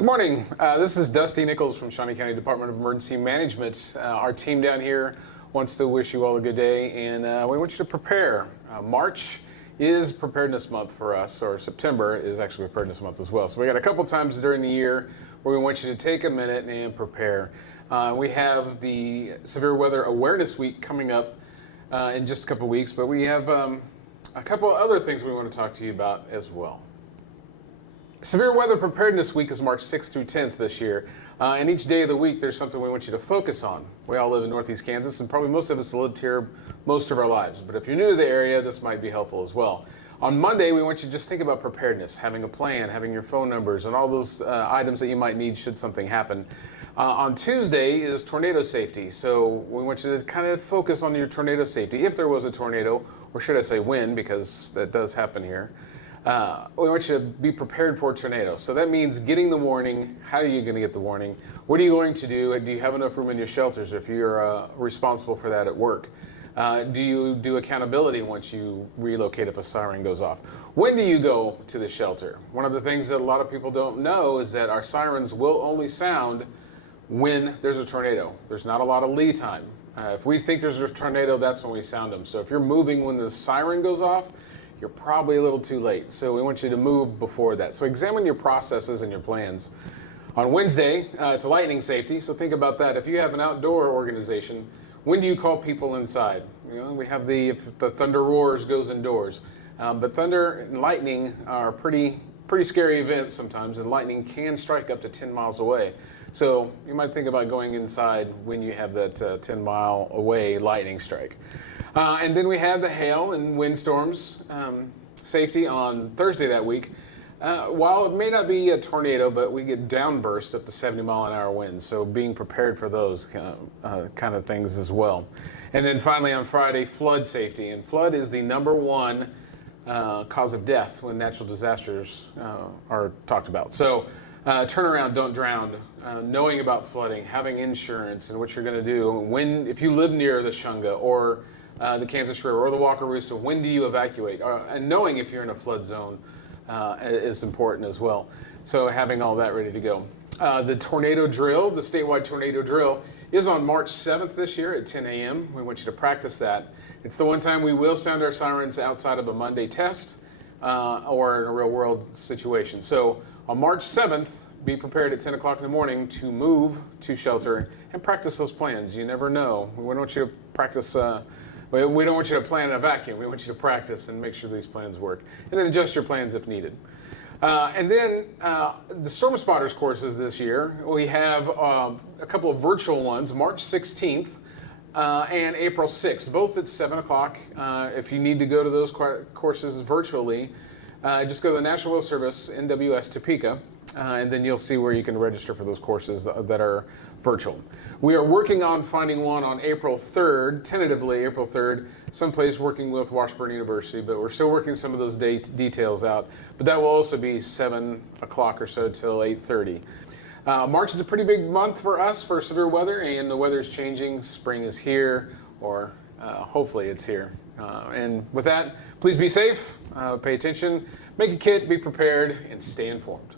Good morning. This is Dusty Nichols from Shawnee County Department of Emergency Management. Our team down here wants to wish you all a good day, and we want you to prepare. March is Preparedness Month for us, or September is actually Preparedness Month as well. So we got a couple times during the year where we want you to take a minute and prepare. We have the Severe Weather Awareness Week coming up in just a couple weeks, but we have a couple other things we want to talk to you about as well. Severe Weather Preparedness Week is March 6th through 10th this year, and each day of the week there's something we want you to focus on. We all live in Northeast Kansas, and probably most of us lived here most of our lives, but if you're new to the area, this might be helpful as well. On Monday, we want you to just think about preparedness, having a plan, having your phone numbers, and all those items that you might need should something happen. On Tuesday is tornado safety, so we want you to kind of focus on your tornado safety, if there was a tornado, or should I say when, because that does happen here. We want you to be prepared for a tornado. So that means getting the warning. How are you going to get the warning? What are you going to do? Do you have enough room in your shelters if you're responsible for that at work? Do you do accountability once you relocate if a siren goes off? When do you go to the shelter? One of the things that a lot of people don't know is that our sirens will only sound when there's a tornado. There's not a lot of lead time. If we think there's a tornado, that's when we sound them. So if you're moving when the siren goes off, you're probably a little too late. So we want you to move before that. So examine your processes and your plans. On Wednesday, it's lightning safety, so think about that. If you have an outdoor organization, when do you call people inside? You know, we have if the thunder roars, goes indoors. But thunder and lightning are pretty scary events sometimes, and lightning can strike up to 10 miles away. So you might think about going inside when you have that 10-mile away lightning strike. And then we have the hail and windstorms safety on Thursday that week. While it may not be a tornado, but we get downbursts up to 70-mile-an-hour winds, so being prepared for those kind of things as well. And then finally on Friday, flood safety. And flood is the #1 cause of death when natural disasters are talked about. So turn around, don't drown. Knowing about flooding, having insurance, and what you're going to do if you live near the Shunga or the Kansas River or the Wakarusa, when do you evacuate? And knowing if you're in a flood zone is important as well. So having all that ready to go. The tornado drill, the statewide tornado drill, is on March 7th this year at 10 a.m. We want you to practice that. It's the one time we will sound our sirens outside of a Monday test or in a real world situation. So on March 7th, be prepared at 10 o'clock in the morning to move to shelter and practice those plans. You never know. We don't want you to practice. We don't want you to plan in a vacuum. We want you to practice and make sure these plans work. And then adjust your plans if needed. And then the Storm Spotters courses this year, we have a couple of virtual ones, March 16th and April 6th, both at 7 o'clock. If you need to go to those courses virtually, just go to the National Weather Service, NWS Topeka, and then you'll see where you can register for those courses that are virtual. We are working on finding one on April 3rd, tentatively April 3rd, someplace working with Washburn University, but we're still working some of those details out. But that will also be 7 o'clock or so till 8:30. March is a pretty big month for us for severe weather, and the weather is changing. Spring is here, or hopefully it's here. And with that, please be safe, pay attention, make a kit, be prepared, and stay informed.